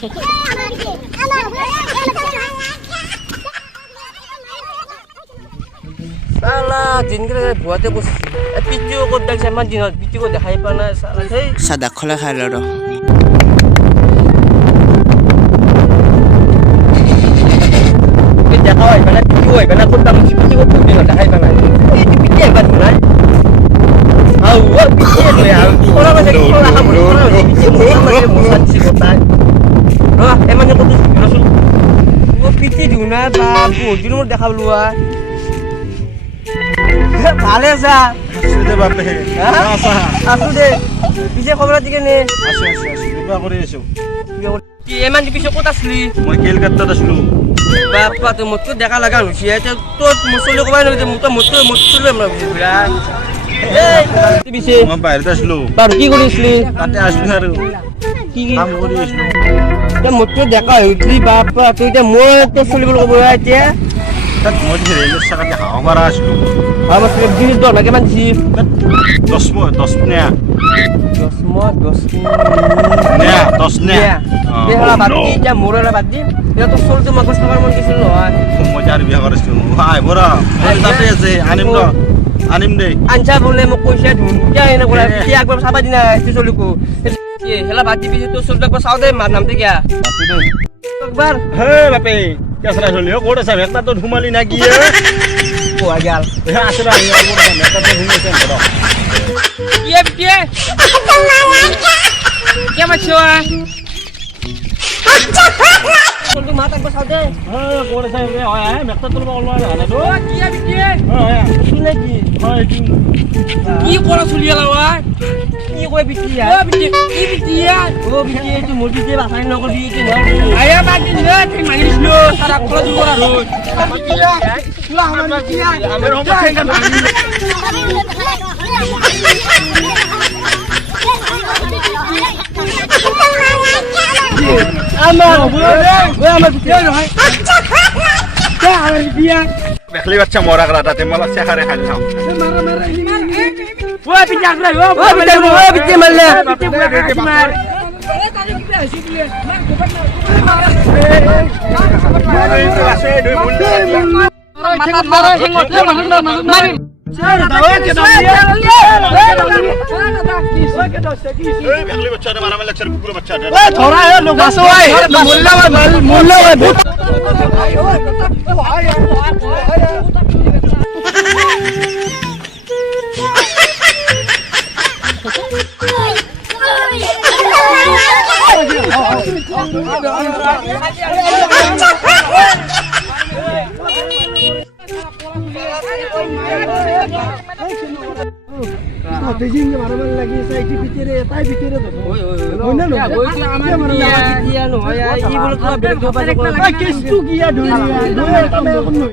Salah, jin kira buatnya bos. Video kau dah sama jin, video kau dah hype na salah. Hey, sadak khola khai laro kita kau mana video, mana kau tak mesti video kau video dah hype na. Ini video apa tu na? Awak video ni, orang macam orang kamu orang video macam musan si kota. Ah, emangnya kau tu rasul? Kau video tu na, babu, jinu dah kau luar. ভালে যা আসুদে বাপে আসা আসুদে পিছে খবৰ দিকে নে আসু আসু আসু কিবা কৰি আছো কি এমান পিছে ক'ত আসলি মই কলকাতাত আছিলো বাপ্পা তো মতো দেখা লাগা হৈছে এটা তো মছলে কবাই নয় মতো মছলে আমরা বুঝিলা এই পিছে মই বাহিৰত আছিলো তাৰ কি কৰিছলি তাতে আছিলো আৰু কি কাম কৰি আছিলো তে মতো দেখা হৈছলি বাপ্পা তুই এটা মই তো চলিবলৈ ক'ব এতিয়া তাত মই ৰেলৰ চাকাতে হাৱা মাৰা আছিলো আমাৰ জিনিস দৰ না কিমান দিছি 10 নে 10 নে বেহলা বাদ দি এতিয়া মোৰলা বাদ দি এতিয়া তো চলটো মাগছ খাবৰ মন গৈছিল নহয় মই যাৰ বিয়া কৰিছো হাই বৰা তাতে আছে আনিম দে আনছা বলে মোক পইচা ধুন কিয় এনে কৰা কি একবাৰ চাবা দিনা এতি চলিকো কি হেলা বাদ দি পিছে তো চলটো একবাৰ চাও দে মাৰ নামতে কিয়া একবাৰ হে বাপে কেছৰা চলি ক'ত আছে এটা তো ধুমালি না কি ও আগাল আসলে আমি আর বড় না এটা তো ঘুমিয়েছেন বড় কি কে মাছো চলটো মাত একবাৰ চাও দে হ্যাঁ ক'ত আছে হয় মেকটা তুলব ওলাই আনা তো কি হয় শুনে কি হয় কি কৰা চলিয়া লাৱা কি কয় বিটিয়া ও বিটিয়া এইটো মোৰ বিটিয়া বাছাই নকৰবি এইটো আয়া বাকি নে ঠিক মাগিছলো সাৰা খৰচ কৰা ৰৈ বিটিয়া তুলা আমাৰ বিটিয়া আমাৰ হ'ব ঠেঙ্গা আমার বিটিয়া নহয় কে আমার বিটিয়া দেখলি বাচ্চা মরা গলা তাতে মালা চেখারে খাই নাও ও বিটিয়া করে ও বিটিয়া মারলে মার